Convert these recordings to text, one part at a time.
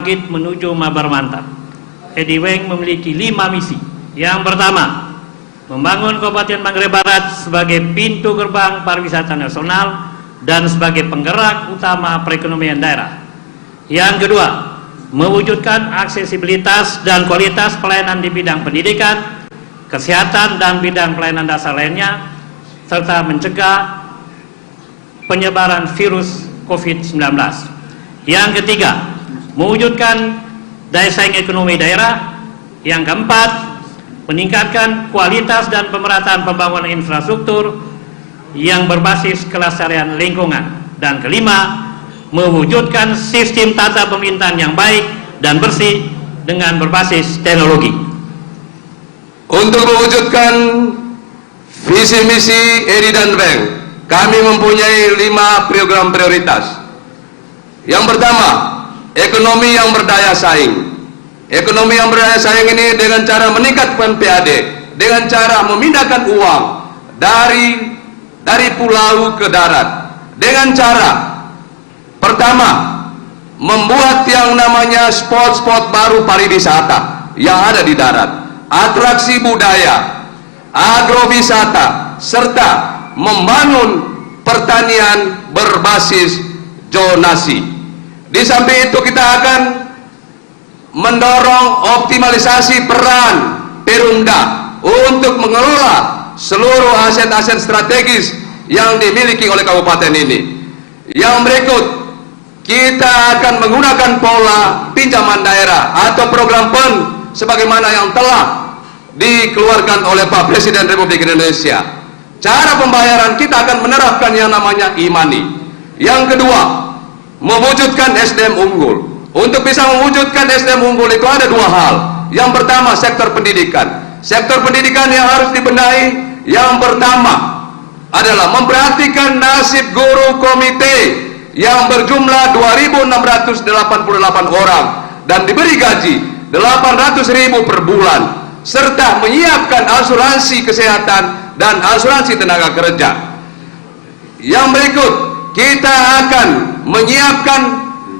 Bangkit menuju Mabar Mantap. Edi Weng memiliki 5 misi. Yang pertama, membangun Kabupaten Manggarai Barat sebagai pintu gerbang pariwisata nasional dan sebagai penggerak utama perekonomian daerah. Yang kedua, mewujudkan aksesibilitas dan kualitas pelayanan di bidang pendidikan, kesehatan dan bidang pelayanan dasar lainnya, serta mencegah penyebaran virus COVID-19. Yang ketiga, mewujudkan daya saing ekonomi daerah. Yang keempat, meningkatkan kualitas dan pemerataan pembangunan infrastruktur yang berbasis kelestarian lingkungan. Dan kelima, mewujudkan sistem tata pemerintahan yang baik dan bersih dengan berbasis teknologi. Untuk mewujudkan visi misi Edi dan Weng, kami mempunyai 5 program prioritas. Yang pertama, ekonomi yang berdaya saing. Ekonomi yang berdaya saing ini dengan cara meningkatkan PAD, dengan cara memindahkan uang dari pulau ke darat, dengan cara pertama membuat yang namanya spot-spot baru pariwisata yang ada di darat, atraksi budaya, agrowisata, serta membangun pertanian berbasis zonasi. Di samping itu kita akan mendorong optimalisasi peran Perumda untuk mengelola seluruh aset-aset strategis yang dimiliki oleh kabupaten ini. Yang berikut, kita akan menggunakan pola pinjaman daerah atau program PEN sebagaimana yang telah dikeluarkan oleh Pak Presiden Republik Indonesia. Cara pembayaran kita akan menerapkan yang namanya e-money. Yang kedua, mewujudkan SDM unggul. Untuk bisa mewujudkan SDM unggul itu ada 2 hal. Yang pertama, sektor pendidikan. Sektor pendidikan yang harus dibenahi, yang pertama adalah memperhatikan nasib guru komite yang berjumlah 2.688 orang dan diberi gaji 800.000 per bulan, serta menyiapkan asuransi kesehatan dan asuransi tenaga kerja. Yang berikut, kita akan menyiapkan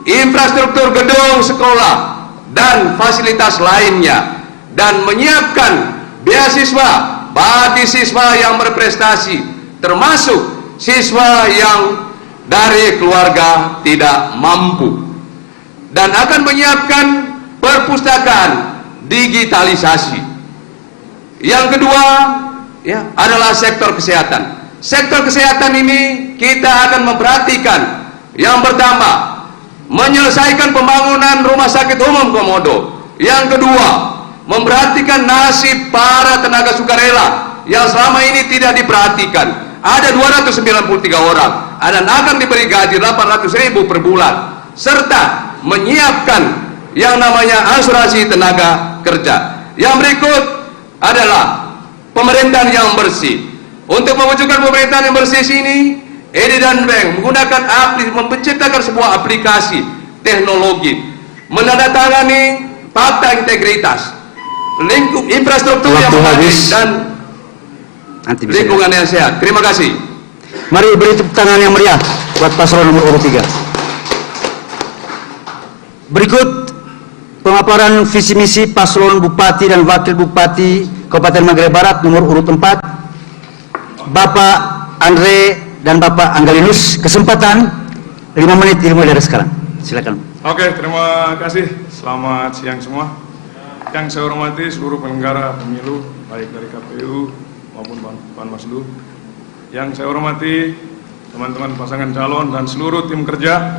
infrastruktur gedung sekolah dan fasilitas lainnya, dan menyiapkan beasiswa bagi siswa yang berprestasi, termasuk siswa yang dari keluarga tidak mampu, dan akan menyiapkan perpustakaan digitalisasi. Yang kedua adalah sektor kesehatan. Sektor kesehatan ini kita akan memperhatikan, yang pertama, menyelesaikan pembangunan rumah sakit umum Komodo. Yang kedua, memperhatikan nasib para tenaga sukarela yang selama ini tidak diperhatikan. Ada 293 orang dan akan diberi gaji 800.000 per bulan, serta menyiapkan yang namanya asuransi tenaga kerja. Yang berikut adalah pemerintahan yang bersih. Untuk mewujudkan pemerintahan yang bersih ini, Edi dan Weng menggunakan menciptakan sebuah aplikasi teknologi, menandatangani fakta integritas, infrastruktur yang memadai dan lingkungan yang sehat. Terima kasih. Mari beri tepuk tangan yang meriah buat paslon nomor urut 3. Berikut pemaparan visi misi paslon Bupati dan Wakil Bupati Kabupaten Manggarai Barat nomor urut 4. Bapak Andre dan Bapak Anggalinus, kesempatan 5 menit dimulai dari sekarang. Silakan. Oke, terima kasih. Selamat siang semua. Yang saya hormati seluruh penyelenggara pemilu, baik dari KPU maupun Panwaslu. Yang saya hormati teman-teman pasangan calon dan seluruh tim kerja,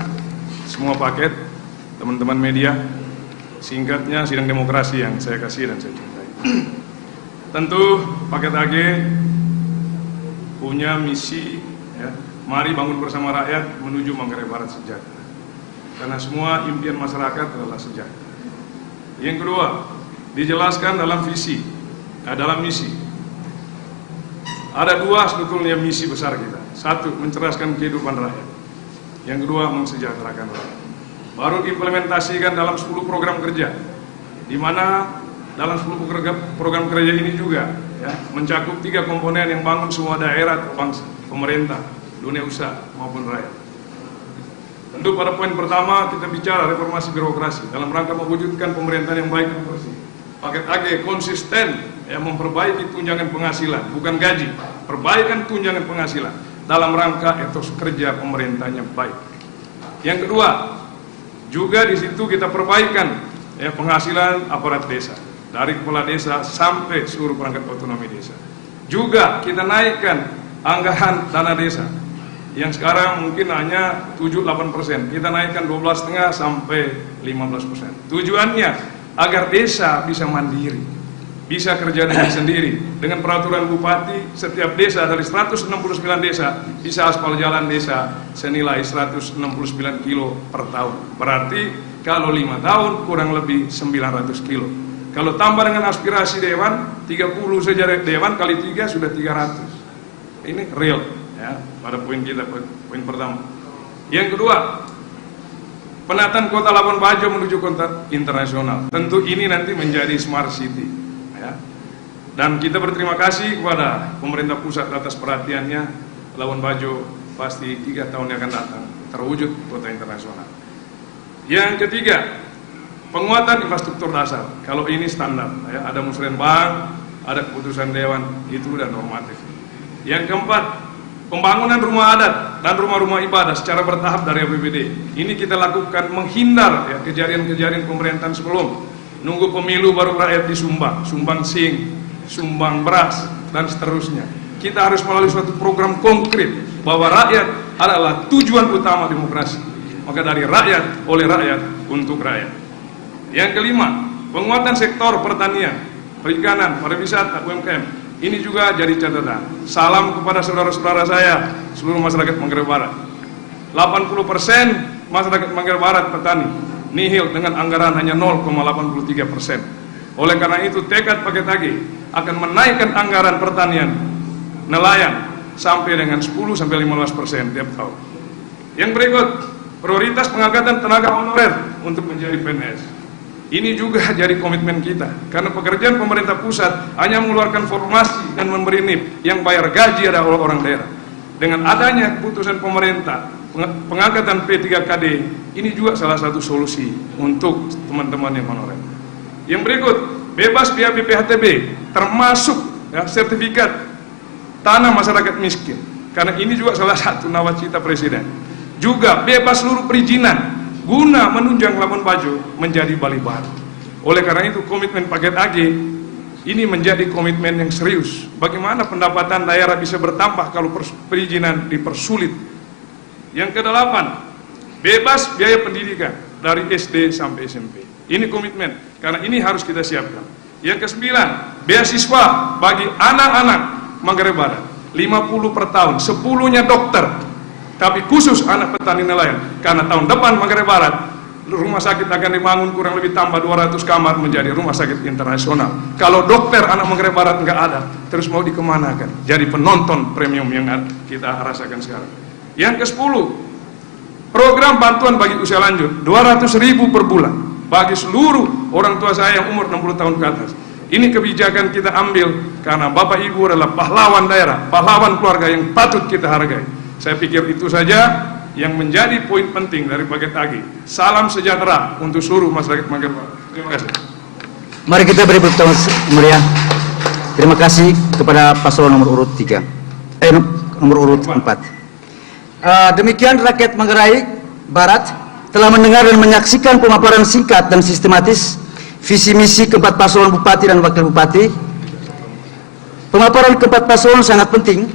semua paket, teman-teman media, singkatnya sidang demokrasi yang saya kasih dan saya cintai. Tentu paket AG punya misi, mari bangun bersama rakyat menuju Manggarai Barat sejahtera. Karena semua impian masyarakat adalah sejahtera. Yang kedua, dijelaskan dalam visi, dalam misi. Ada 2 sebetulnya misi besar kita. 1, mencerdaskan kehidupan rakyat. Yang kedua, mensejahterakan rakyat. Baru diimplementasikan dalam 10 program kerja, di mana dalam 10 program kerja ini juga mencakup 3 komponen yang bangun semua daerah terbangsa, pemerintah, dunia usaha maupun rakyat. Tentu pada poin pertama kita bicara reformasi birokrasi dalam rangka mewujudkan pemerintahan yang baik dan bersih. Paket AG konsisten memperbaiki tunjangan penghasilan, bukan gaji, perbaikan tunjangan penghasilan dalam rangka etos kerja pemerintahnya baik. Yang kedua, juga di situ kita perbaikan penghasilan aparat desa, dari kepala desa sampai seluruh perangkat otonomi desa. Juga kita naikkan anggaran dana desa yang sekarang mungkin hanya 7-8%, kita naikkan 12,5 sampai 15%. Tujuannya agar desa bisa mandiri, bisa kerja dengan sendiri. Dengan peraturan bupati, setiap desa dari 169 desa bisa aspal jalan desa senilai 169 kilo per tahun. Berarti kalau 5 tahun kurang lebih 900 kilo. Kalau tambah dengan aspirasi dewan, 30 saja dewan kali 3 sudah 300. Ini real ya, pada poin kita, poin pertama. Yang kedua, penataan kota Labuan Bajo menuju kota internasional. Tentu ini nanti menjadi smart city ya. Dan kita berterima kasih kepada pemerintah pusat atas perhatiannya. Labuan Bajo pasti 3 tahun yang akan datang terwujud kota internasional. Yang ketiga, penguatan infrastruktur dasar. Kalau ini standar ya, ada musrenbang, ada keputusan dewan, itu udah normatif. Yang keempat, pembangunan rumah adat dan rumah-rumah ibadah secara bertahap dari APBD. Ini kita lakukan menghindar ya, kejadian-kejadian pemerintahan sebelum. Nunggu pemilu baru rakyat disumbang, sumbang sing, sumbang beras, dan seterusnya. Kita harus melalui suatu program konkret bahwa rakyat adalah tujuan utama demokrasi. Maka dari rakyat, oleh rakyat, untuk rakyat. Yang kelima, penguatan sektor pertanian, perikanan, pariwisata, UMKM. Ini juga jadi catatan. Salam kepada saudara-saudara saya, seluruh masyarakat Manggarai Barat. 80% masyarakat Manggarai Barat petani, nihil dengan anggaran hanya 0,83%. Oleh karena itu, tekad paket AG akan menaikkan anggaran pertanian nelayan sampai dengan 10-15% tiap tahun. Yang berikut, prioritas pengangkatan tenaga honorer untuk menjadi PNS. Ini juga jadi komitmen kita, karena pekerjaan pemerintah pusat hanya mengeluarkan formasi dan memberi NIP, yang bayar gaji adalah orang daerah. Dengan adanya keputusan pemerintah, pengangkatan P3KD, ini juga salah satu solusi untuk teman-teman yang honorer. Yang berikut, bebas biaya BPHTB, termasuk ya, sertifikat tanah masyarakat miskin, karena ini juga salah satu nawacita Presiden. Juga bebas seluruh perizinan, guna menunjang Labuan Bajo menjadi Bali baru. Oleh karena itu, komitmen paket AG ini menjadi komitmen yang serius. Bagaimana pendapatan daerah bisa bertambah kalau perizinan dipersulit. Yang kedelapan, bebas biaya pendidikan dari SD sampai SMP. Ini komitmen, karena ini harus kita siapkan. Yang kesembilan, beasiswa bagi anak-anak Manggarai Barat, 50 per tahun, 10-nya dokter. Tapi khusus anak petani nelayan, karena tahun depan Manggarai Barat rumah sakit akan dibangun kurang lebih tambah 200 kamar menjadi rumah sakit internasional. Kalau dokter anak Manggarai Barat nggak ada, terus mau dikemanakan? Jadi penonton premium yang kita rasakan sekarang. Yang ke-10, program bantuan bagi usia lanjut 200.000 per bulan bagi seluruh orang tua saya yang umur 60 tahun ke atas. Ini kebijakan kita ambil karena Bapak Ibu adalah pahlawan daerah, pahlawan keluarga yang patut kita hargai. Saya pikir itu saja yang menjadi poin penting dari paket AG. Salam sejahtera untuk seluruh masyarakat Manggarai Barat. Terima kasih. Mari kita beri tepuk tangan meriah. Terima kasih kepada paslon nomor urut 3. Nomor urut 4. Demikian rakyat Manggarai Barat telah mendengar dan menyaksikan pemaparan singkat dan sistematis visi misi keempat paslon bupati dan wakil bupati. Pemaparan keempat paslon sangat penting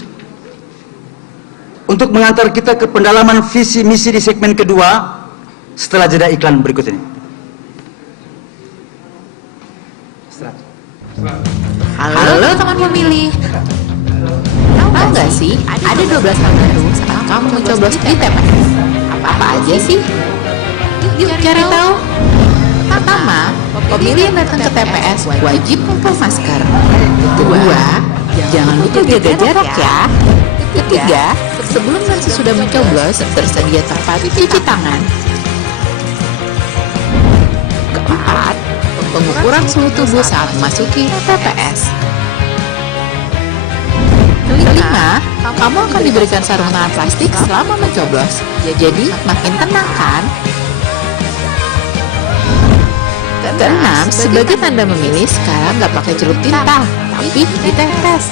untuk mengantar kita ke pendalaman visi misi di segmen kedua setelah jeda iklan berikut ini. Halo teman pemilih. Tahu nggak sih, ada 12 hal baru saat kamu mencoblos di TPS. Apa aja sih? Yuk cari tahu. Pertama, pemilih yang datang ke TPS wajib pakai masker. Kedua, jangan lupa jaga jarak ya. Ketiga, sebelum dan sesudah mencoblos tersedia tempat cuci tangan. Keempat, pengukuran suhu tubuh saat memasuki TPS. Kelima, kamu akan diberikan sarung tangan plastik selama mencoblos. Jadi, makin tenang kan? Keenam, sebagai tanda memilih, sekarang nggak pakai celup tinta, tapi ditetes.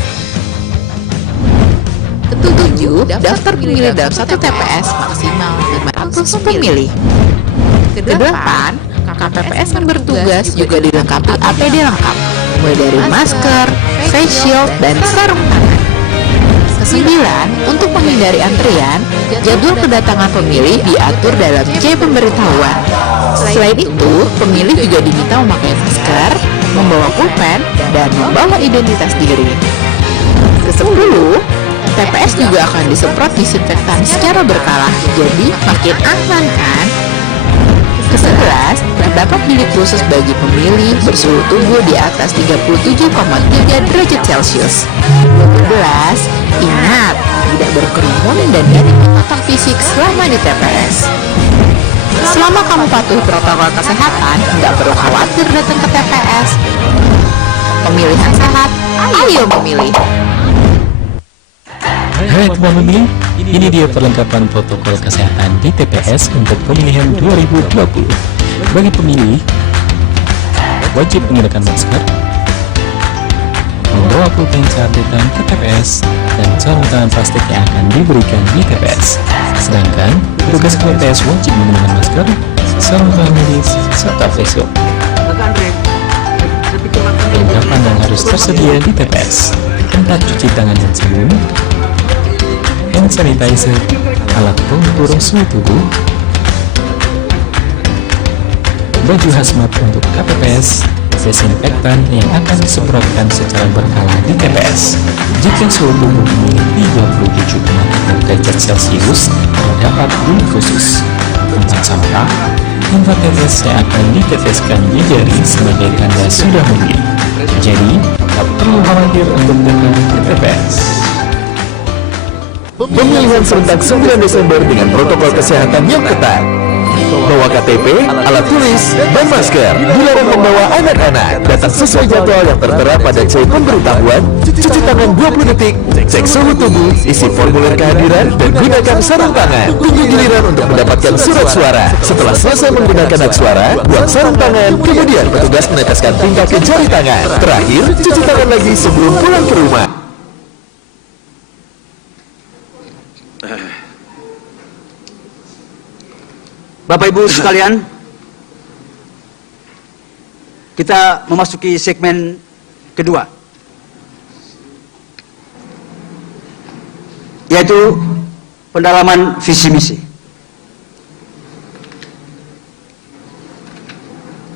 Ketujuh, daftar pemilih dalam satu TPS maksimal 500 pemilih. Kedelapan, KPPS yang bertugas juga dilengkapi APD lengkap, mulai dari masker, face shield, dan sarung tangan. Kesembilan, untuk menghindari antrian, jadwal kedatangan pemilih diatur dalam C pemberitahuan. Selain itu, pemilih juga diminta memakai masker, membawa pulpen, dan membawa identitas diri. Ke-10, TPS juga akan disemprot disinfektan secara berkala, jadi makin aman kan? Ke-11, terdapat bilik khusus bagi pemilih bersuhu tubuh di atas 37,3 derajat Celcius. 12, ingat, tidak berkerumun dan hindari kontak fisik selama di TPS. Selama kamu patuhi protokol kesehatan, nggak perlu khawatir datang ke TPS. Pemilihan sehat, ayo memilih. Hai teman memilih, ini dia perlengkapan protokol kesehatan di TPS untuk pemilihan 2020. Bagi pemilih, wajib menggunakan masker, membawa pulpen saat datang ke TPS, dan sarung tangan plastik yang akan diberikan di TPS. Sedangkan, petugas TPS wajib menggunakan masker, sarung tangan medis, serta face shield. Perlengkapan yang harus tersedia di TPS: tempat cuci tangan dan sabun, hand sanitizer, alat pengukur suhu tubuh, baju hazmat untuk KPPS, desinfektan yang akan disemprotkan secara berkala di TPS. Jika suhu tubuh pemilih 37,3 derajat Celcius, terdapat bilik khusus, tempat sampah, tempat tetes yang akan diteteskan di jari sebagai tanda sudah memilih. Jadi, tak perlu khawatir untuk datang ke TPS. Pemilihan serentak 9 Desember dengan protokol kesehatan yang ketat. Bawa KTP, alat tulis, dan masker. Dilarang membawa anak-anak. Datang sesuai jadwal yang tertera pada C pemberitahuan. Cuci tangan 20 detik, cek suhu tubuh, isi formulir kehadiran, dan gunakan sarung tangan. Tunggu giliran untuk mendapatkan surat suara. Setelah selesai menggunakan hak suara, buang sarung tangan, kemudian petugas meneteskan tinta ke jari tangan. Terakhir, cuci tangan lagi sebelum pulang ke rumah. Bapak Ibu sekalian, kita memasuki segmen kedua, yaitu pendalaman visi misi.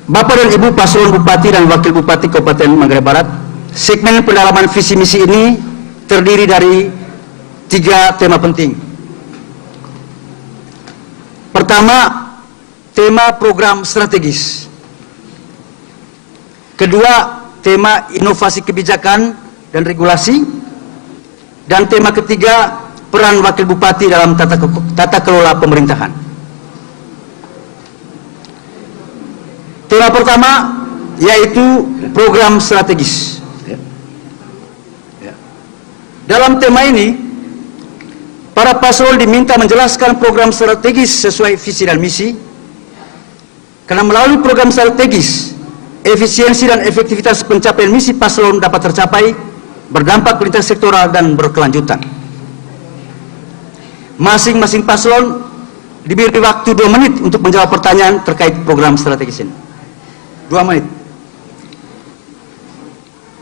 Bapak dan Ibu paslon Bupati dan Wakil Bupati Kabupaten Manggarai Barat, segmen pendalaman visi misi ini terdiri dari 3 tema penting. Pertama, tema program strategis. Kedua, tema inovasi kebijakan dan regulasi. Dan tema ketiga, peran wakil bupati dalam tata kelola pemerintahan. Tema pertama yaitu program strategis. Dalam tema ini, para paslon diminta menjelaskan program strategis sesuai visi dan misi, karena melalui program strategis, efisiensi dan efektivitas pencapaian misi paslon dapat tercapai, berdampak lintas sektoral dan berkelanjutan. Masing-masing paslon diberi waktu 2 menit untuk menjawab pertanyaan terkait program strategis ini. 2 menit.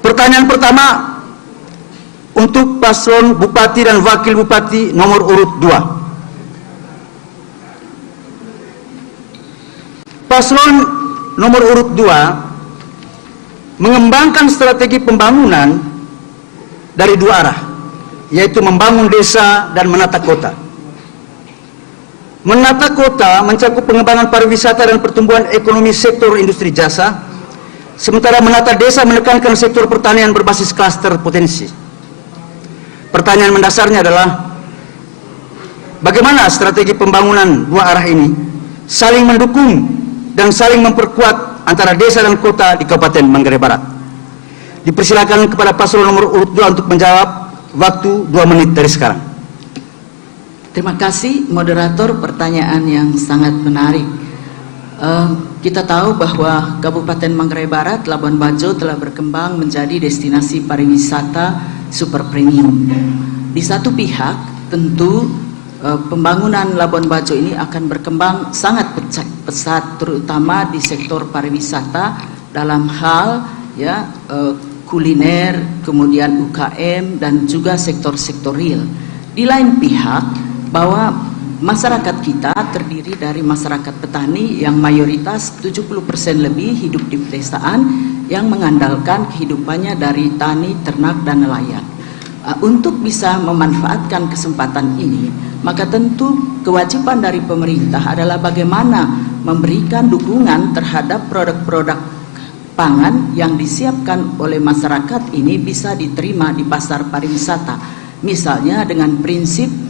Pertanyaan pertama untuk paslon Bupati dan Wakil Bupati nomor urut 2. Paslon nomor urut 2 mengembangkan strategi pembangunan dari 2 arah, yaitu membangun desa dan menata kota. Menata kota mencakup pengembangan pariwisata dan pertumbuhan ekonomi sektor industri jasa, sementara menata desa menekankan sektor pertanian berbasis klaster potensi. Pertanyaan mendasarnya adalah, bagaimana strategi pembangunan 2 arah ini saling mendukung dan saling memperkuat antara desa dan kota di Kabupaten Manggarai Barat? Dipersilakan kepada paslon nomor urut 2 untuk menjawab. waktu 2 menit dari sekarang. Terima kasih moderator, pertanyaan yang sangat menarik. Kita tahu bahwa Kabupaten Manggarai Barat, Labuan Bajo telah berkembang menjadi destinasi pariwisata super premium. Di satu pihak tentu pembangunan Labuan Bajo ini akan berkembang sangat pesat, terutama di sektor pariwisata dalam hal kuliner, kemudian UKM dan juga sektor-sektor real. Di lain pihak, bahwa masyarakat kita terdiri dari masyarakat petani yang mayoritas 70% lebih hidup di pedesaan yang mengandalkan kehidupannya dari tani, ternak, dan nelayan. Untuk bisa memanfaatkan kesempatan ini, maka tentu kewajiban dari pemerintah adalah bagaimana memberikan dukungan terhadap produk-produk pangan yang disiapkan oleh masyarakat ini bisa diterima di pasar pariwisata. Misalnya dengan prinsip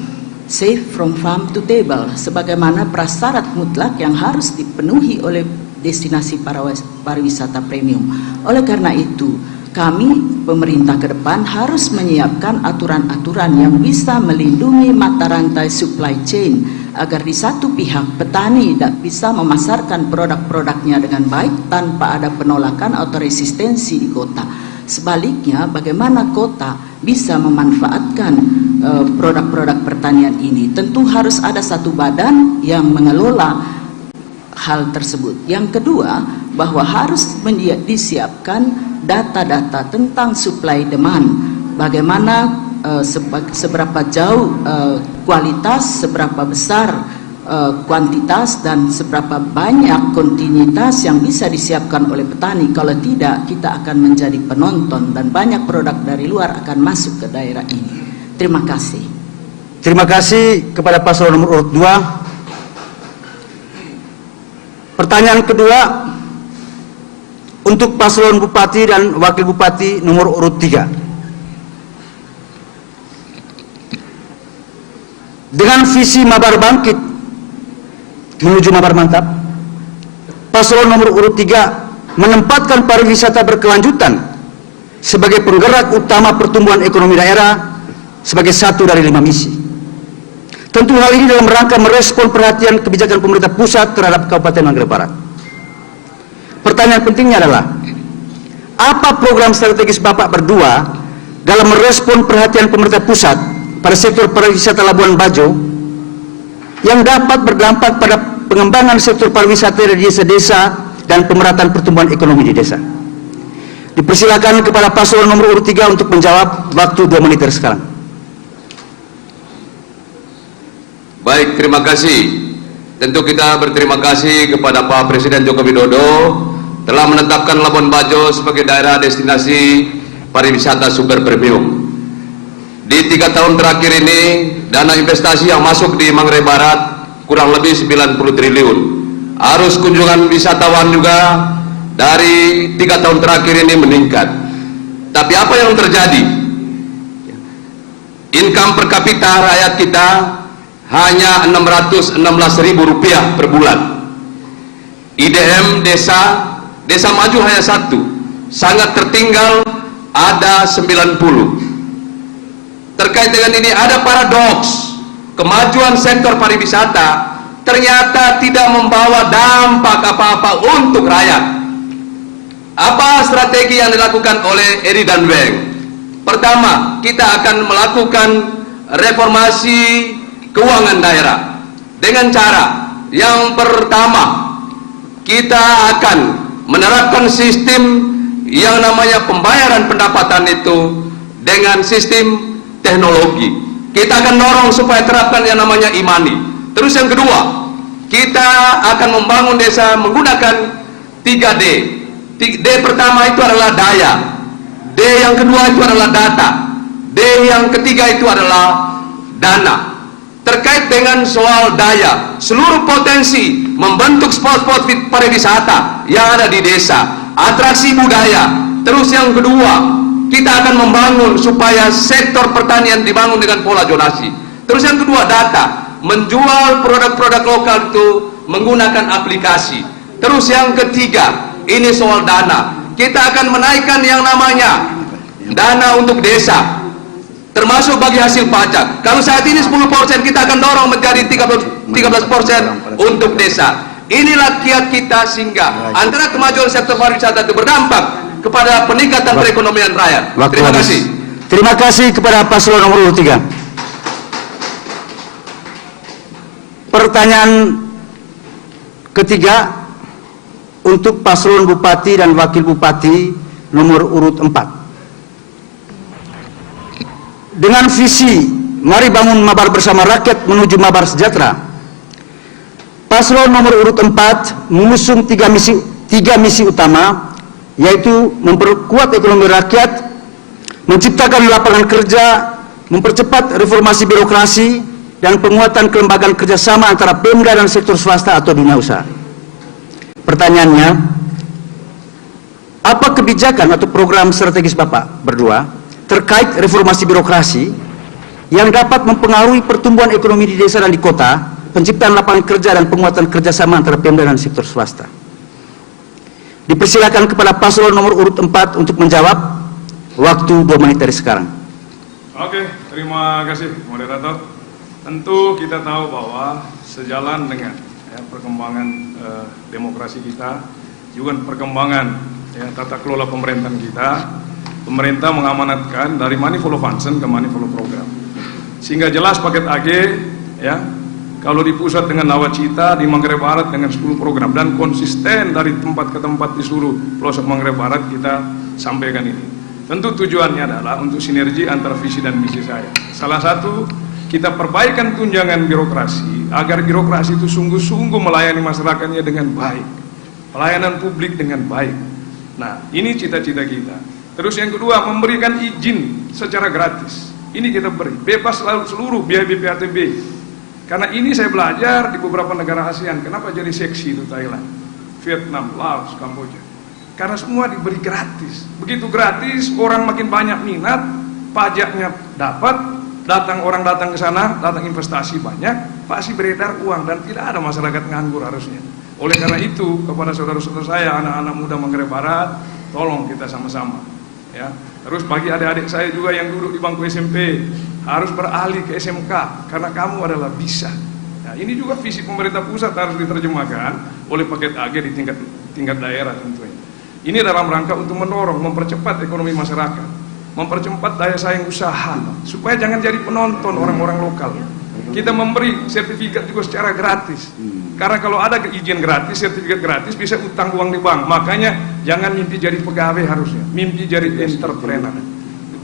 safe from farm to table, sebagaimana prasyarat mutlak yang harus dipenuhi oleh destinasi pariwisata premium. Oleh karena itu, kami pemerintah ke depan harus menyiapkan aturan-aturan yang bisa melindungi mata rantai supply chain agar di satu pihak petani bisa memasarkan produk-produknya dengan baik tanpa ada penolakan atau resistensi di kota. Sebaliknya, bagaimana kota bisa memanfaatkan produk-produk pertanian ini? Tentu harus ada satu badan yang mengelola hal tersebut. Yang kedua, bahwa harus disiapkan data-data tentang supply demand. Bagaimana seberapa jauh kualitas, seberapa besar kuantitas, dan seberapa banyak kontinuitas yang bisa disiapkan oleh petani. Kalau tidak, kita akan menjadi penonton dan banyak produk dari luar akan masuk ke daerah ini. Terima kasih. Terima kasih kepada paslon nomor urut 2. Pertanyaan kedua untuk paslon bupati dan wakil bupati nomor urut 3. Dengan visi Mabar Bangkit menuju Mabar Mantap, paslon nomor urut 3 menempatkan pariwisata berkelanjutan sebagai penggerak utama pertumbuhan ekonomi daerah sebagai satu dari 5 misi. Tentu hal ini dalam rangka merespon perhatian kebijakan pemerintah pusat terhadap Kabupaten Manggarai Barat. Pertanyaan pentingnya adalah, apa program strategis Bapak berdua dalam merespon perhatian pemerintah pusat pada sektor pariwisata Labuan Bajo yang dapat berdampak pada pengembangan sektor pariwisata di desa-desa dan pemerataan pertumbuhan ekonomi di desa? Dipersilakan kepada paslon nomor urut 3 untuk menjawab, waktu 2 menit dari sekarang. Baik, terima kasih. Tentu kita berterima kasih kepada Pak Presiden Joko Widodo telah menetapkan Labuan Bajo sebagai daerah destinasi pariwisata super premium. Di 3 tahun terakhir ini, dana investasi yang masuk di Manggarai Barat kurang lebih 90 triliun. Arus kunjungan wisatawan juga dari 3 tahun terakhir ini meningkat. Tapi apa yang terjadi? Income per kapita rakyat kita hanya Rp616.000 per bulan. IDM desa maju hanya 1, sangat tertinggal ada 90. Terkait dengan ini ada paradoks, kemajuan sektor pariwisata ternyata tidak membawa dampak apa-apa untuk rakyat. Apa strategi yang dilakukan oleh Eri dan Weng? Pertama, kita akan melakukan reformasi keuangan daerah dengan cara yang pertama, kita akan menerapkan sistem yang namanya pembayaran pendapatan itu dengan sistem teknologi. Kita akan dorong supaya terapkan yang namanya e-money. Terus yang kedua, kita akan membangun desa menggunakan 3D. D pertama itu adalah daya, D yang kedua itu adalah data, D yang ketiga itu adalah dana. Terkait dengan soal daya, seluruh potensi membentuk spot-spot pariwisata yang ada di desa, atraksi budaya. Terus yang kedua, kita akan membangun supaya sektor pertanian dibangun dengan pola zonasi. Terus yang kedua, data, menjual produk-produk lokal itu menggunakan aplikasi. Terus yang ketiga, ini soal dana, kita akan menaikkan yang namanya dana untuk desa. termasuk bagi hasil pajak. Kalau saat ini 10% kita akan dorong menjadi 13% untuk desa. Inilah kiat kita sehingga antara kemajuan sektor pariwisata itu berdampak kepada peningkatan perekonomian rakyat. Terima kasih. Terima kasih kepada paslon nomor 3. Pertanyaan ketiga untuk paslon bupati dan wakil bupati nomor urut 4. Dengan visi mari bangun mabar bersama rakyat menuju mabar sejahtera, paslon nomor urut 4 mengusung tiga misi utama, yaitu memperkuat ekonomi rakyat, menciptakan lapangan kerja, mempercepat reformasi birokrasi, dan penguatan kelembagaan kerjasama antara Pemda dan sektor swasta atau dunia usaha. Pertanyaannya, apa kebijakan atau program strategis Bapak berdua terkait reformasi birokrasi yang dapat mempengaruhi pertumbuhan ekonomi di desa dan di kota, penciptaan lapangan kerja dan penguatan kerjasama antara Pemda dan sektor swasta? Dipersilakan kepada paslon nomor urut 4 untuk menjawab. Waktu 2 menit dari sekarang. Oke, terima kasih moderator. Tentu kita tahu bahwa sejalan dengan perkembangan demokrasi kita, juga perkembangan tata kelola pemerintahan kita, pemerintah mengamanatkan dari money follow function ke money follow program, sehingga jelas paket AG kalau di pusat dengan nawacita, di Manggarai Barat dengan 10 program, dan konsisten dari tempat ke tempat di seluruh pelosok Manggarai Barat kita sampaikan ini. Tentu tujuannya adalah untuk sinergi antara visi dan misi saya. Salah satu, kita perbaikan tunjangan birokrasi agar birokrasi itu sungguh-sungguh melayani masyarakatnya dengan baik, pelayanan publik dengan baik. Nah, ini cita-cita kita. Terus yang kedua, memberikan izin secara gratis. Ini kita beri, bebas seluruh biaya BPATB. Karena ini saya belajar di beberapa negara ASEAN. Kenapa jadi seksi itu Thailand, Vietnam, Laos, Kamboja? Karena semua diberi gratis. Begitu gratis, orang makin banyak minat, pajaknya dapat, orang datang ke sana, datang investasi banyak, pasti beredar uang dan tidak ada masyarakat nganggur harusnya. Oleh karena itu, kepada saudara-saudara saya, anak-anak muda Manggarai Barat, tolong kita sama-sama. Ya. Terus bagi adik-adik saya juga yang duduk di bangku SMP, harus beralih ke SMK, karena kamu adalah bisa. Nah, ini juga visi pemerintah pusat harus diterjemahkan oleh paket AG di tingkat daerah tentunya. Ini dalam rangka untuk mendorong, mempercepat ekonomi masyarakat, mempercepat daya saing usaha, supaya jangan jadi penonton orang-orang lokal. Kita memberi sertifikat juga secara gratis. Karena kalau ada izin gratis, sertifikat gratis, bisa utang uang di bank. Makanya jangan mimpi jadi pegawai harusnya, mimpi jadi entrepreneur.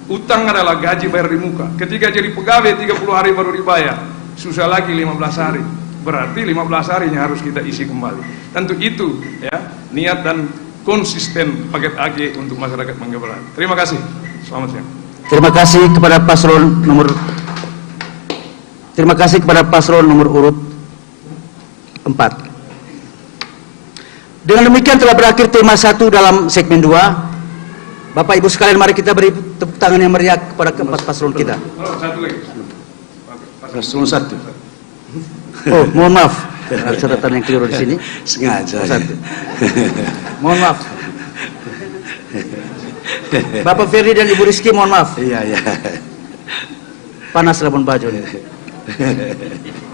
Utang adalah gaji bayar di muka. Ketika jadi pegawai 30 hari baru dibayar, susah lagi 15 hari. Berarti 15 harinya harus kita isi kembali. Tentu itu niat dan konsisten paket AG untuk masyarakat Manggarai Barat. Terima kasih. Selamat siang. Terima kasih kepada paslon nomor urut 4. Dengan demikian telah berakhir tema 1 dalam segmen 2. Bapak Ibu sekalian, mari kita beri tepuk tangan yang meriah kepada keempat paslon kita. Satu lagi. Paslon 1. Oh, mohon maaf. Ada catatan yang keliru di sini. Sengaja. Mohon maaf. Bapak Ferdi dan Ibu Rizky, mohon maaf. Iya. Panas lamun baju ini.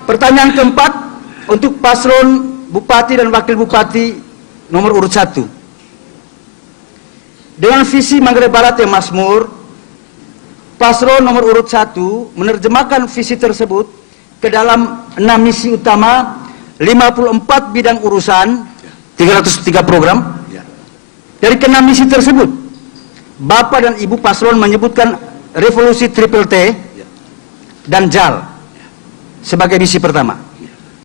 Pertanyaan keempat untuk paslon bupati dan wakil bupati nomor urut 1. Dengan visi Manggarai Barat yang makmur, paslon nomor urut 1 menerjemahkan visi tersebut ke dalam 6 misi utama, 54 bidang urusan, 303 program. Dari ke-6 misi tersebut, Bapak dan Ibu paslon menyebutkan revolusi Triple T dan JAL sebagai misi pertama.